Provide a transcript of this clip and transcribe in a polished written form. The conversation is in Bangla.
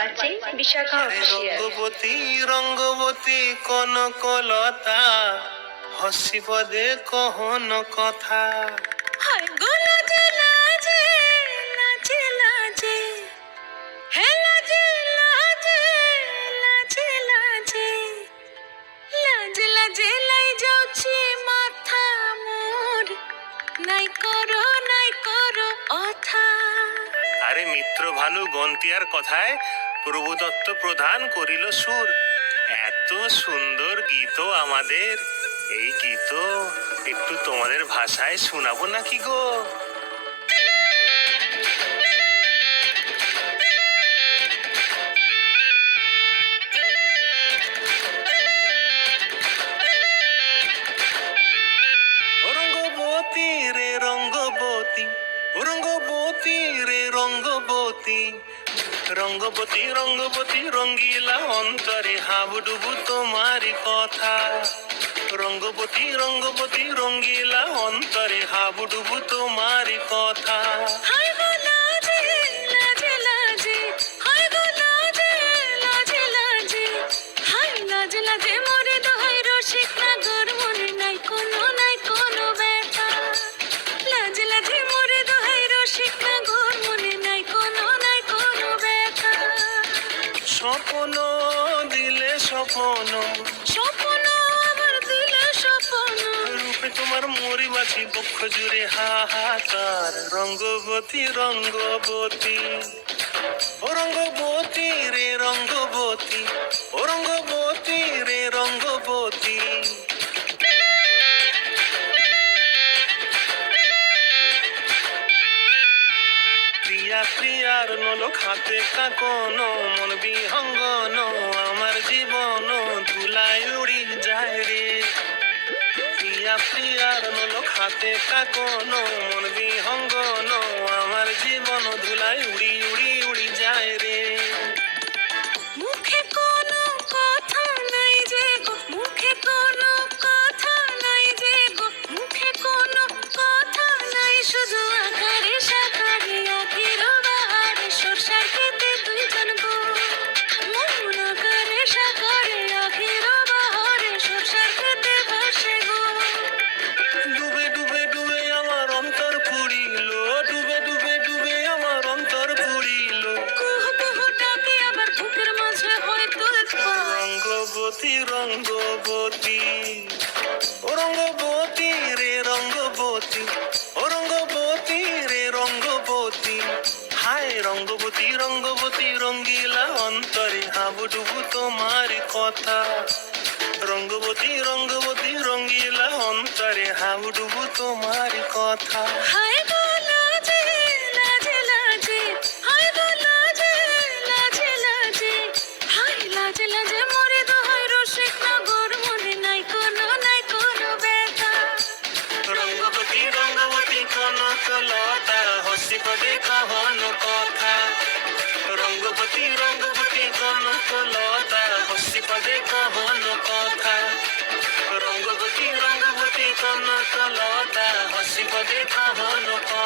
watching Vishakha Official. Rangabati Rangabati Kanaklata হসিব দে কহন কথা। হায় গো লাজে লাজে লাজে লাজে হে লাজে লাজে লাজে লাজে লাজে লাজে লাই যাଉଛି মাথা মোর নাই করো অথা। আরে মিত্র ভানু গন্তিয়ার কথায় প্রভুদত্ত প্রধান করিল সুর। এত সুন্দর গীত আমাদের, এই গীত একটু তোমাদের ভাষায় শোনাবো নাকি গো? রঙ্গবতী রে রঙ্গবতী, রঙ্গবতী রে রঙ্গবতী, রঙ্গবতী রঙ্গবতী রঙ্গিলা অন্তরে হাবুডুবু তোমারি কথা। রঙ্গবতী রঙ্গবতী রঙ্গিলা অন্তরে হাবুডুবু তোমারি কথা। হায় গো লাজে লাজে লাজে হায় গো লাজে লাজে লাজে হায় লাজে লাজে মোরে দোহাই রসিক নাগর মনে নাই কোনো ব্যথা। লাজে লাজে মোরে দোহাই রসিক নাগর মনে নাই কোনো ব্যথা। স্বপ্ন দিলে স্বপ্ন, স্বপ্ন আমার দিলে স্বপ্ন, রূপে তোমার মরি বাছি বক্ষ জুড়ে হাহাকার। রঙ্গবতী রঙ্গবতী, ও রঙ্গবতী রে রঙ্গবতী, ও রঙ্গবতী রে রঙ্গবতী। প্রিয়া প্রিয়ার নলক হাতে কাকন, মন বিহঙ্গন আমার জীবন ধুলায় উড়ি যায় রে। প্রিয়া প্রিয়ার নলক হাতে কাকন, মন বিহঙ্গন আমার জীবন ধুলায় উড়ি উড়ি উড়ি যায় রে। মুখে কোনো কথা নাই যে গো, মুখে কোনো কথা নাই যে গো, মুখে কোনো কথা নাই, শুধু আকারে সাকারে আখির বাহারে সরষার খেতে দুইজন গো। মন আকারে সাকারে আখির বাহারে সরষার খেতে ভাসে গো। ডুবে ডুবে ডুবে আমার অন্তর পুরিল, ডুবে ডুবে ডুবে আমার অন্তর পুরিল। কুহু কুহু ডাকে আবার বুকের মাঝে হয় তোলপাড়। রঙ্গবতী রঙ্গবতী, ও রঙ্গবতী রে রঙ্গবতী, ও রঙ্গবতী রে রঙ্গবতী। হায় রঙ্গবতী রঙ্গবতী রঙ্গিলা অন্তরে হাবুডুবু তোমার কথা। রঙ্গবতী রঙ্গবতী রঙ্গিলা অন্তরে হাবুডুবু তোমার কথা। হায় গো লাজে লাজে লাজে হায় গো লাজে লাজে লাজে হায় লাজে লাজে মোরে দোহাই রসিক নগর মনে নাই কোনো ব্যথা। রঙ্গবতী রঙ্গবতী কনকলতা হসিব দে কহন কথা। রঙ্গবতী রঙ্গবতী কনকলতা হসিব দে কহন কথা। রঙ্গবতী রঙ্গবতী কনকলতা হসিব দে কহন কথা।